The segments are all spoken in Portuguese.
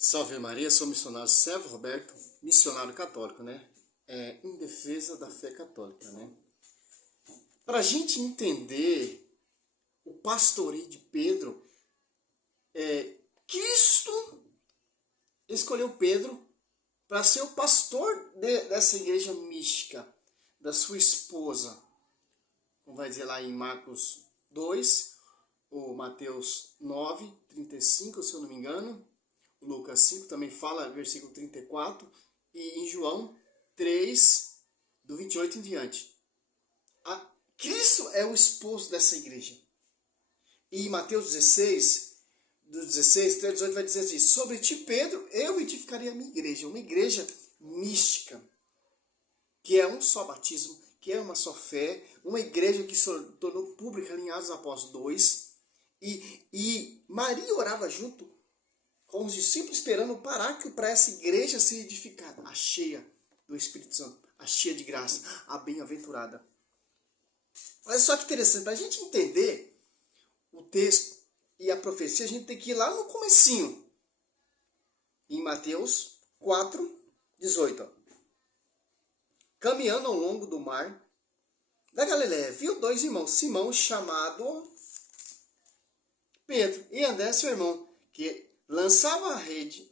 Salve Maria, sou o missionário Sérgio Roberto, missionário católico, né? Em defesa da fé católica, né? Para a gente entender o pastoreio de Pedro, Cristo escolheu Pedro para ser o pastor dessa igreja mística, da sua esposa. Como vai dizer lá em Marcos 2, ou Mateus 9, 35, se eu não me engano. Lucas 5 também fala, versículo 34, e em João 3, do 28 em diante. Cristo é o esposo dessa igreja. E em Mateus 16, do 16 até 18, vai dizer assim: sobre ti, Pedro, eu edificarei a minha igreja, uma igreja mística, que é um só batismo, que é uma só fé, uma igreja que se tornou pública em Atos Apóstolos 2, e Maria orava junto com os discípulos, esperando para essa igreja ser edificada, a cheia do Espírito Santo, a cheia de graça, a bem-aventurada. Olha só que interessante, para a gente entender o texto e a profecia, a gente tem que ir lá no comecinho, em Mateus 4, 18. Ó. Caminhando ao longo do mar da Galiléia, viu dois irmãos, Simão, chamado Pedro, e André, seu irmão, que lançava a rede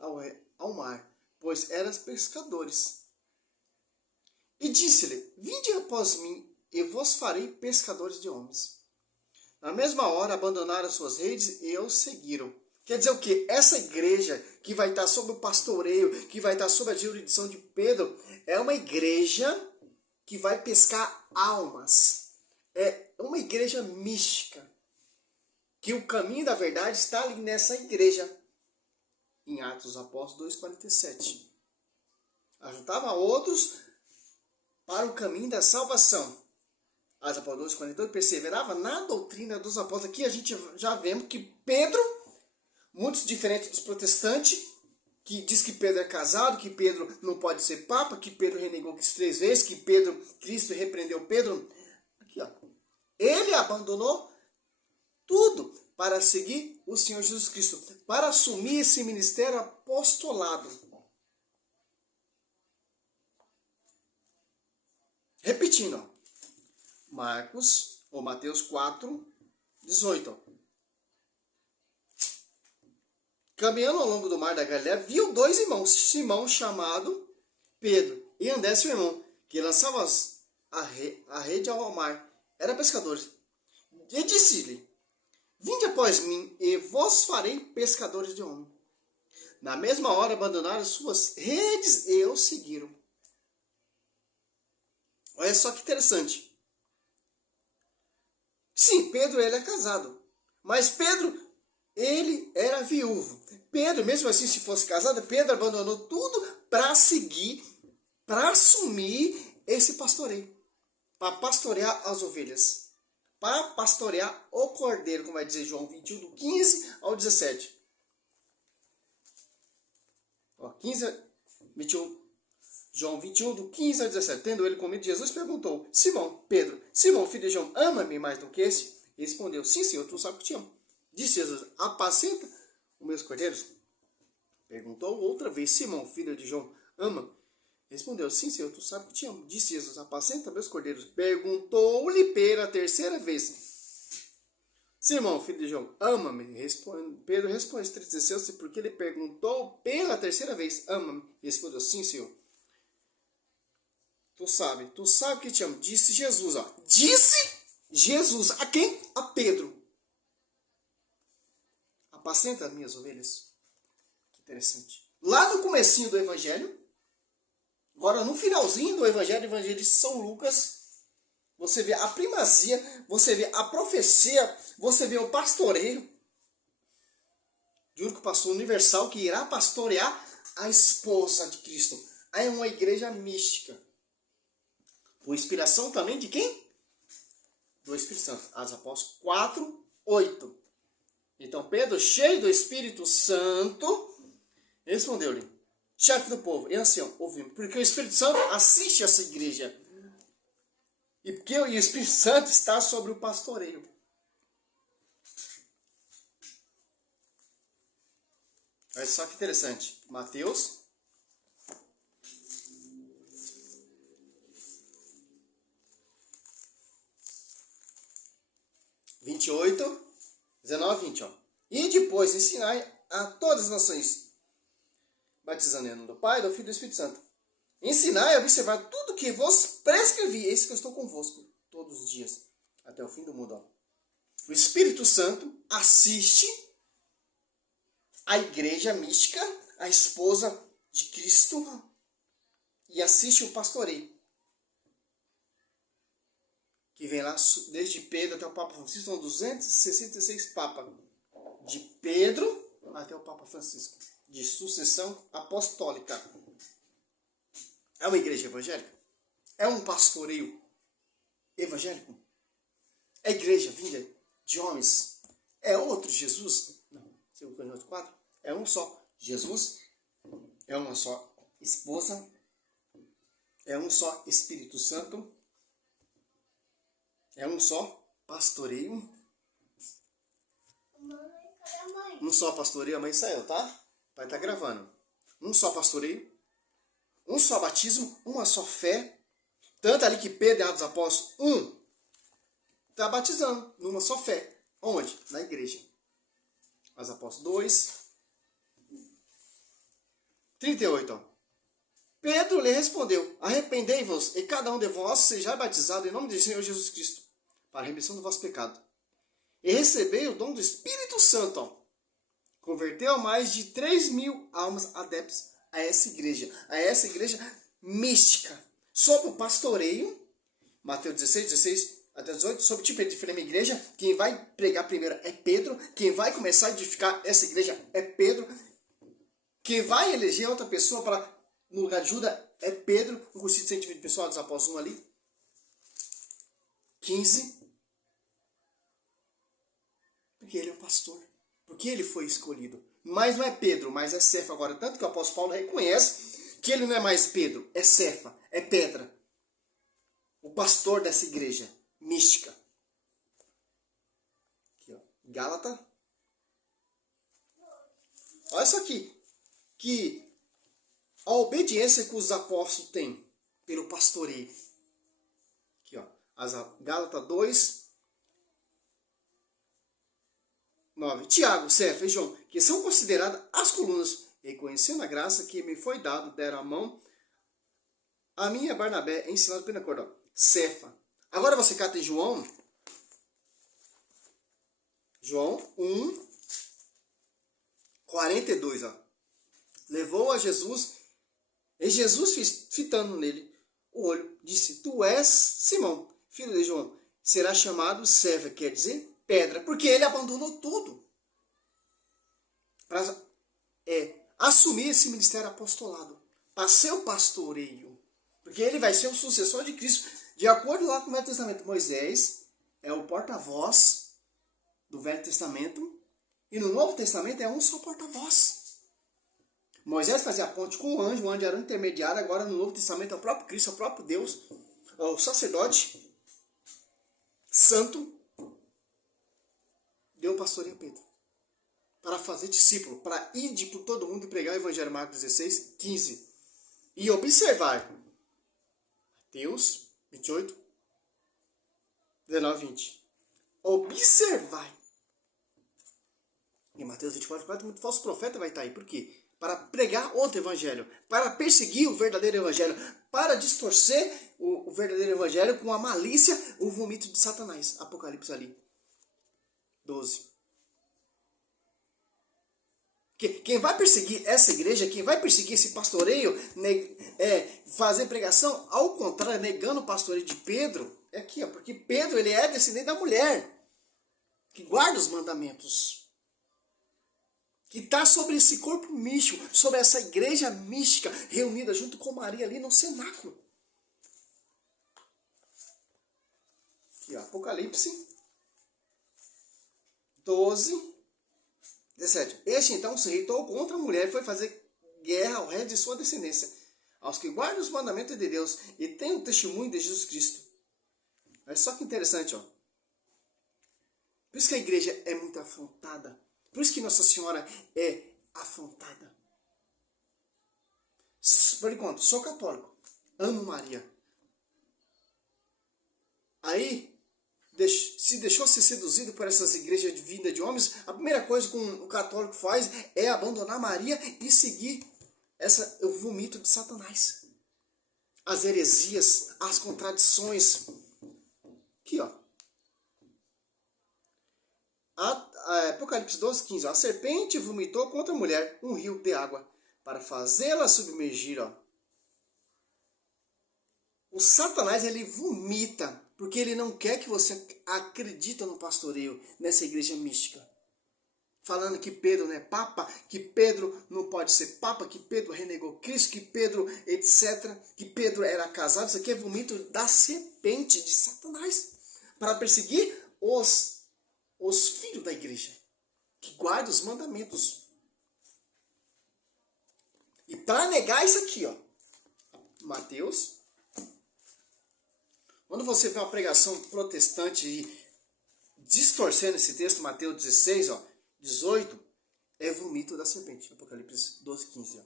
ao mar, pois eram pescadores. E disse-lhe: vinde após mim, e vos farei pescadores de homens. Na mesma hora abandonaram suas redes e o seguiram. Quer dizer o quê? Essa igreja que vai estar sob o pastoreio, que vai estar sob a jurisdição de Pedro, é uma igreja que vai pescar almas. É uma igreja mística. Que o caminho da verdade está ali nessa igreja. Em Atos dos Apóstolos 2,47. Ajuntava outros para o caminho da salvação. Atos Apóstolos 2,42 perseverava na doutrina dos apóstolos. Aqui a gente já vemos que Pedro, muito diferente dos protestantes, que diz que Pedro é casado, que Pedro não pode ser papa, que Pedro renegou Cristo 3 vezes, que Cristo repreendeu Pedro. Aqui, ó. Ele abandonou tudo para seguir o Senhor Jesus Cristo, para assumir esse ministério apostolado. Repetindo, ó. Mateus 4, 18. Ó. Caminhando ao longo do mar da Galiléia, viu dois irmãos, Simão, chamado Pedro, e André, seu irmão, que lançavam a rede ao mar. Eram pescadores. E disse-lhe: vinde após mim, e vos farei pescadores de homens. Na mesma hora abandonaram suas redes e o seguiram. Olha só que interessante. Sim, Pedro ele é casado. Mas Pedro, ele era viúvo. Pedro, mesmo assim, se fosse casado, Pedro abandonou tudo para seguir, para assumir esse pastoreio. Para pastorear as ovelhas. Para pastorear o cordeiro, como vai dizer João 21, do 15 ao 17. Ó, João 21, do 15 ao 17. Tendo ele comido, Jesus perguntou: Pedro, Simão, filho de João, ama-me mais do que esse? E respondeu: sim, Senhor, tu sabes que te amo. Disse Jesus: apacenta os meus cordeiros? Perguntou outra vez: Simão, filho de João, ama-me? Respondeu: sim, Senhor, tu sabes que te amo. Disse Jesus: apacenta meus cordeiros. Perguntou-lhe pela terceira vez: Simão, filho de João, ama-me? Pedro responde: entristeceu-se porque ele perguntou pela terceira vez: ama-me? Respondeu: sim, Senhor. Tu sabe que te amo. Disse Jesus, ó. Disse Jesus. A quem? A Pedro. Apacenta as minhas ovelhas. Que interessante. Lá no comecinho do Evangelho, agora no finalzinho do Evangelho de São Lucas, você vê a primazia, você vê a profecia, você vê o pastoreio de único pastor universal que irá pastorear a esposa de Cristo. Aí é uma igreja mística. Por inspiração também de quem? Do Espírito Santo. Atos Apóstolos 4, 8. Então Pedro, cheio do Espírito Santo, respondeu-lhe: chefe do povo e ancião, ouvimos. Porque o Espírito Santo assiste essa igreja. E porque o Espírito Santo está sobre o pastoreio. Olha só que interessante. Mateus 28, 19 e 20, ó. E depois ensinai a todas as nações, batizando em nome do Pai, do Filho e do Espírito Santo. Ensinai a observar tudo que vos prescrevi. Eis que eu estou convosco todos os dias, até o fim do mundo. Ó. O Espírito Santo assiste a igreja mística, a esposa de Cristo, e assiste o pastoreio. Que vem lá desde Pedro até o Papa Francisco, são 266 papas. De Pedro até o Papa Francisco. De sucessão apostólica. É uma igreja evangélica? É um pastoreio evangélico? É igreja vinda de homens? É outro Jesus? Não. 2 Coríntios 4. É um só Jesus. É uma só esposa. É um só Espírito Santo. É um só pastoreio. Um só pastoreio, a mãe saiu, tá? Vai estar gravando. Um só pastoreio. Um só batismo. Uma só fé. Tanto ali que Pedro e Atos Apóstolos, está batizando numa só fé. Onde? Na igreja. Atos Apóstolos 2, 38. Ó. Pedro lhe respondeu: arrependei-vos e cada um de vós seja batizado em nome do Senhor Jesus Cristo, para a remissão do vosso pecado. E recebei o dom do Espírito Santo. Ó. Converteu mais de 3.000 almas adeptas a essa igreja mística, sob o pastoreio, Mateus 16, 16 até 18, sob o tipo de diferente igreja. Quem vai pregar primeiro é Pedro, quem vai começar a edificar essa igreja é Pedro, quem vai eleger outra pessoa para no lugar de Judas é Pedro, um curso de sentimento pessoal dos apóstolos 1 ali, 15, porque ele é um pastor, porque ele foi escolhido. Mas não é Pedro, mas é Cefa agora. Tanto que o apóstolo Paulo reconhece que ele não é mais Pedro, é Cefa, é pedra. O pastor dessa igreja mística. Aqui, ó. Gálata. Olha isso aqui. Que a obediência que os apóstolos têm pelo pastoreio. Aqui, ó. Gálata 2, 9. Tiago, Cefa e João, que são consideradas as colunas, reconhecendo a graça que me foi dada, deram a mão a mim e a Barnabé, ensinado pela corda. Cefa. Agora você cata em João 1, 42. Ó. Levou a Jesus, e Jesus, fitando nele o olho, disse: tu és Simão, filho de João, será chamado Cefa, quer dizer pedra, porque ele abandonou tudo para assumir esse ministério apostolado, para ser o pastoreio, porque ele vai ser o sucessor de Cristo, de acordo lá com o Velho Testamento. Moisés é o porta-voz do Velho Testamento, e no Novo Testamento é um só porta-voz. Moisés fazia a ponte com o anjo era o intermediário. Agora no Novo Testamento é o próprio Cristo, é o próprio Deus, é o sacerdote santo, deu o pastoreio a Pedro para fazer discípulo, para ir por todo mundo e pregar o Evangelho. Marcos 16, 15. E observar Mateus 28, 19, 20. Observar. Em Mateus 24, 4, muito falso profeta vai estar aí. Por quê? Para pregar outro evangelho, para perseguir o verdadeiro evangelho, para distorcer o verdadeiro evangelho com a malícia, o vomito de Satanás. Apocalipse ali, 12. Quem vai perseguir essa igreja, quem vai perseguir esse pastoreio, fazer pregação, ao contrário, negando o pastoreio de Pedro, é aqui, ó, porque Pedro ele é descendente da mulher, que guarda os mandamentos, que está sobre esse corpo místico, sobre essa igreja mística, reunida junto com Maria ali no cenáculo. Aqui, ó, Apocalipse 12, 17. Este então se irritou contra a mulher e foi fazer guerra ao resto de sua descendência, aos que guardam os mandamentos de Deus e têm o testemunho de Jesus Cristo. Olha só que interessante, ó. Por isso que a igreja é muito afrontada. Por isso que Nossa Senhora é afrontada. Por enquanto, sou católico, amo Maria. Aí, se deixou ser seduzido por essas igrejas de vida de homens, a primeira coisa que o católico faz é abandonar Maria e seguir o vomito de Satanás. As heresias, as contradições. Aqui, ó. Apocalipse 12:15. A serpente vomitou contra a mulher um rio de água para fazê-la submergir. Ó. O Satanás, ele vomita porque ele não quer que você acredite no pastoreio, nessa igreja mística. Falando que Pedro não é papa, que Pedro não pode ser papa, que Pedro renegou Cristo, que Pedro, etc., que Pedro era casado. Isso aqui é vomito da serpente de Satanás para perseguir os filhos da igreja, que guardam os mandamentos. E para negar isso aqui, ó, Mateus, quando você vê uma pregação protestante e distorcendo esse texto, Mateus 16, ó, 18, é vomito da serpente. Apocalipse 12:15.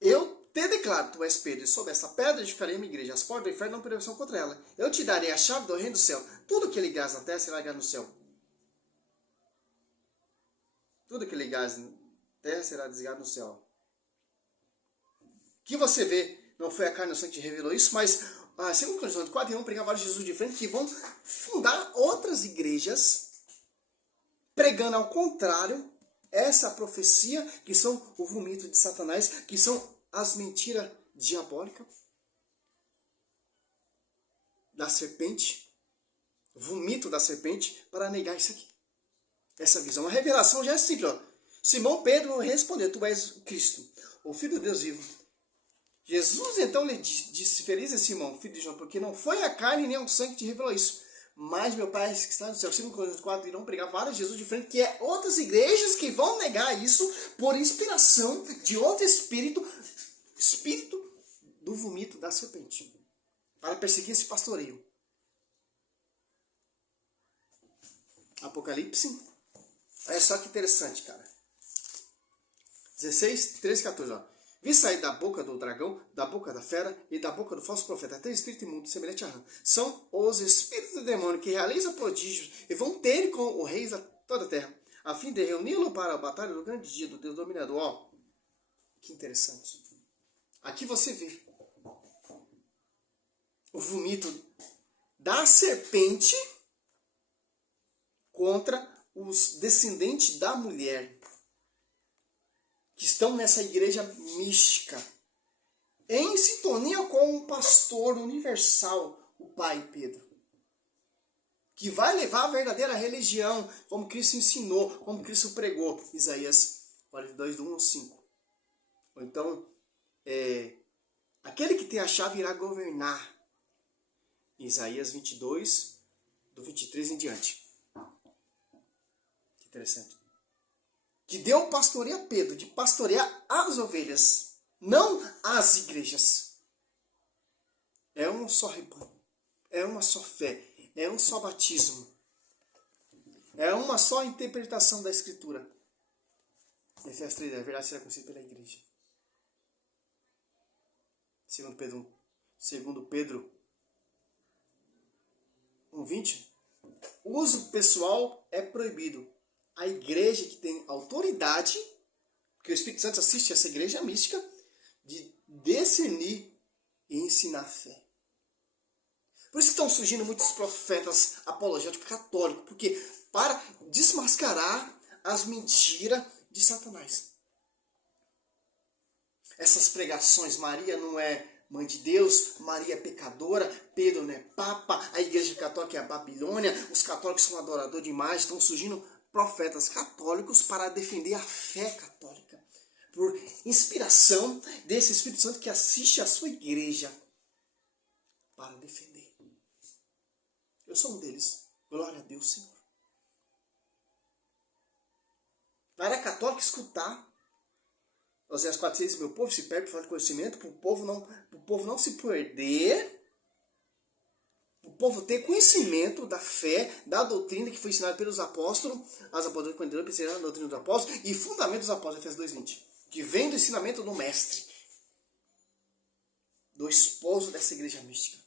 Eu te declaro, tu és Pedro, e sobre essa pedra edificarei minha igreja. As portas do inferno não prevalecerão contra ela. Eu te darei a chave do reino do céu. Tudo que ligares na terra será ligado no céu. Tudo que ligares na terra será desligado no céu. Que você vê, não foi a carne e o sangue que te revelou isso, mas segundo Coríntios 4, irão pregar vários Jesus de frente que vão fundar outras igrejas pregando ao contrário essa profecia, que são o vomito de Satanás, que são as mentiras diabólicas da serpente, vomito da serpente, para negar isso aqui. Essa visão. A revelação já é simples. Ó. Simão Pedro respondeu, tu és Cristo, o Filho de Deus vivo. Jesus então lhe disse, feliz é Simão, filho de João, porque não foi a carne nem o sangue que te revelou isso, mas meu Pai que está no céu. 2 Coríntios 4 irão pregar vários Jesus de frente, que é outras igrejas que vão negar isso por inspiração de outro espírito do vomito da serpente, para perseguir esse pastoreio. Apocalipse, olha só que interessante, cara. 16, 13, 14, ó. Vi sair da boca do dragão, da boca da fera e da boca do falso profeta 3 espíritos imundos semelhante a rã. São os espíritos do demônio que realizam prodígios e vão ter com o rei da toda a terra, a fim de reuni-lo para a batalha do grande dia do Deus dominador. Ó, que interessante. Aqui você vê o vomito da serpente contra os descendentes da mulher, que estão nessa igreja mística, em sintonia com o pastor universal, o Pai Pedro, que vai levar a verdadeira religião, como Cristo ensinou, como Cristo pregou, Isaías 42, do 1 ao 5. Ou então, aquele que tem a chave irá governar, Isaías 22, do 23 em diante. Que interessante. Que deu pastoreio a Pedro, de pastorear as ovelhas, não as igrejas. É um só rebanho, é uma só fé, é um só batismo, é uma só interpretação da Escritura. Efésios 3, a verdade será conhecida pela igreja. Segundo Pedro 1:20, o uso pessoal é proibido. A igreja que tem autoridade, porque o Espírito Santo assiste a essa igreja mística, de discernir e ensinar a fé. Por isso que estão surgindo muitos profetas apologéticos católicos, porque para desmascarar as mentiras de Satanás. Essas pregações, Maria não é mãe de Deus, Maria é pecadora, Pedro não é papa, a igreja católica é a Babilônia, os católicos são adoradores de imagens, estão surgindo profetas católicos para defender a fé católica, por inspiração desse Espírito Santo que assiste a sua igreja para defender. Eu sou um deles. Glória a Deus, Senhor. Na área católica, escutar Oséias 4:6, meu povo se perde por falta de conhecimento, para o povo não se perder, para o povo ter conhecimento da fé, da doutrina que foi ensinada pelos apóstolos, as apóstolos aprenderam a doutrina dos apóstolos e fundamento dos apóstolos, Efésios 2:20, que vem do ensinamento do mestre, do esposo dessa igreja mística.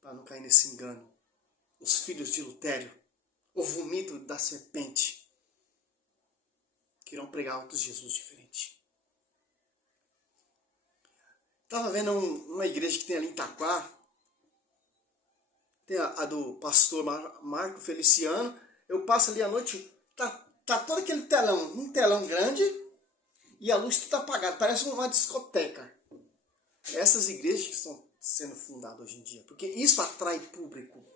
Para não cair nesse engano. Os filhos de Lutério, o vomito da serpente, que irão pregar outros Jesus diferentes. Estava vendo uma igreja que tem ali em Itaquá, tem a do pastor Marco Feliciano. Eu passo ali à noite, tá todo aquele telão, um telão grande, e a luz tudo apagada, parece uma discoteca. Essas igrejas que estão sendo fundadas hoje em dia, porque isso atrai público.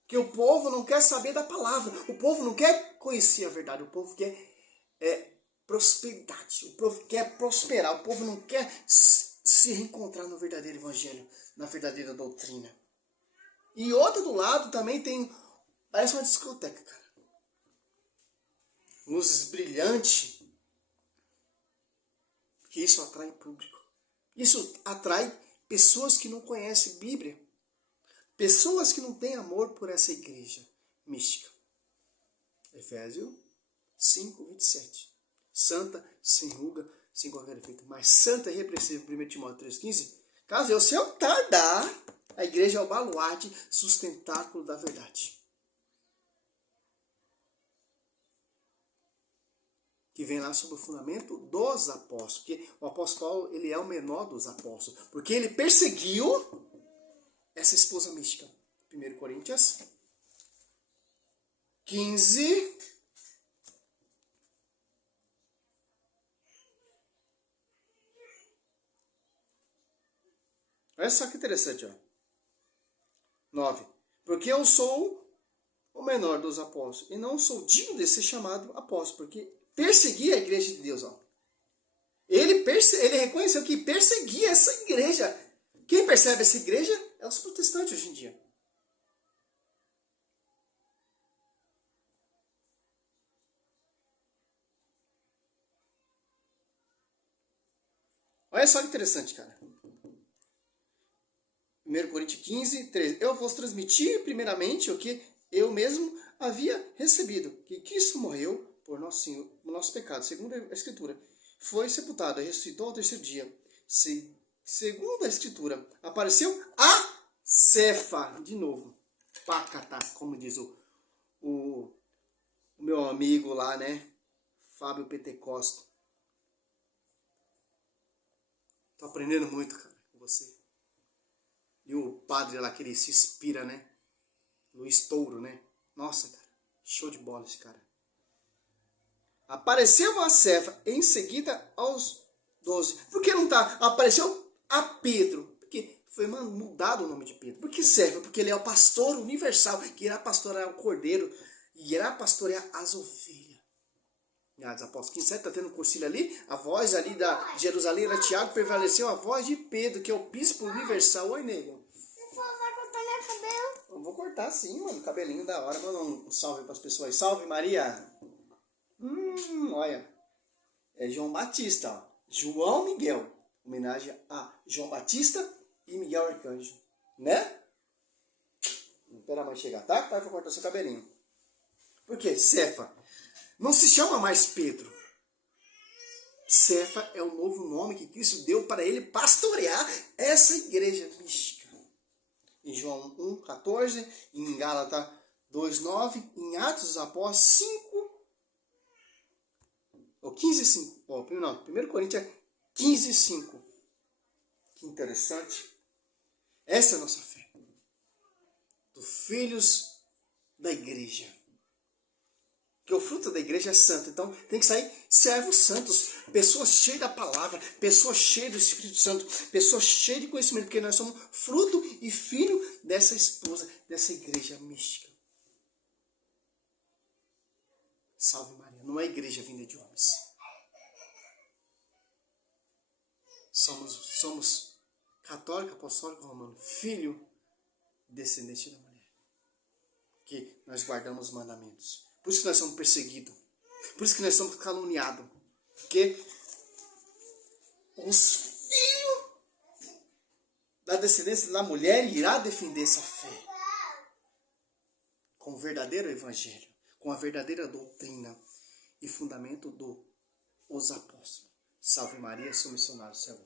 Porque o povo não quer saber da palavra, o povo não quer conhecer a verdade, o povo quer prosperidade, o povo quer prosperar, o povo não quer se reencontrar no verdadeiro evangelho, na verdadeira doutrina. E outra do lado também tem, parece uma discoteca, cara. Luzes brilhantes, que isso atrai público. Isso atrai pessoas que não conhecem Bíblia. Pessoas que não têm amor por essa igreja mística. Efésios 5:27. Santa, sem ruga, sem qualquer defeito, mas santa e irrepreensível, 1 Timóteo 3:15. Caso eu se eu tardar, a igreja é o baluarte, sustentáculo da verdade. Que vem lá sob o fundamento dos apóstolos. Porque o apóstolo Paulo, ele é o menor dos apóstolos. Porque ele perseguiu essa esposa mística. 1 Coríntios 15. Olha só que interessante, ó. 9. Porque eu sou o menor dos apóstolos e não sou digno de ser chamado apóstolo, porque persegui a igreja de Deus, ó. Ele reconheceu que perseguia essa igreja. Quem percebe essa igreja é os protestantes hoje em dia. Olha só que interessante, cara. 1 Coríntios 15, 13. Eu vos transmiti primeiramente o que eu mesmo havia recebido, que Cristo morreu por nosso pecado, segundo a Escritura. Foi sepultado, ressuscitou ao terceiro dia. Segundo a Escritura, apareceu a Cefa, de novo. Pacatá, como diz o meu amigo lá, né? Fábio Pentecoste. Tô aprendendo muito, cara, com você. E o padre lá que ele se inspira, né? Luiz Touro, né? Nossa, cara, show de bola esse cara. Apareceu a Cefa em seguida aos 12. Por que não tá? Apareceu a Pedro. Porque foi mudado o nome de Pedro. Por que Cefa? Porque ele é o pastor universal, que irá pastorear o cordeiro e irá pastorear as ovelhas. Em Atos Apóstolos 15:7, está tendo um cursilho ali. A voz ali da Jerusalém era Tiago, prevaleceu a voz de Pedro, que é o bispo universal. Oi, nego. Vai cortar meu cabelo? Eu vou cortar sim, mano. Cabelinho da hora. Manda um salve para as pessoas. Salve, Maria. Olha. É João Batista, ó. João Miguel. Homenagem a João Batista e Miguel Arcanjo. Né? Espera a mãe chegar, tá? Tá, vou cortar seu cabelinho. Por quê? Cefa. Não se chama mais Pedro. Cefa é o novo nome que Cristo deu para ele pastorear essa igreja mística. Em João 1:14, em Gálatas 2:9, em Atos dos Apóstolos 5, ou 15:5. Não, 1 Coríntios 15:5. Que interessante. Essa é a nossa fé. Dos filhos da igreja. Porque o fruto da igreja é santo. Então tem que sair servos santos. Pessoas cheias da palavra. Pessoas cheias do Espírito Santo. Pessoas cheias de conhecimento. Porque nós somos fruto e filho dessa esposa, dessa igreja mística. Salve Maria. Não é igreja vinda de homens. Somos católico, apostólico, romano. Filho, descendente da mulher. Que nós guardamos os mandamentos. Por isso que nós somos perseguidos. Por isso que nós somos caluniados. Porque os filhos da da descendência da mulher irá defender essa fé com o verdadeiro evangelho, com a verdadeira doutrina e fundamento dos apóstolos. Salve Maria, sou missionário, céu.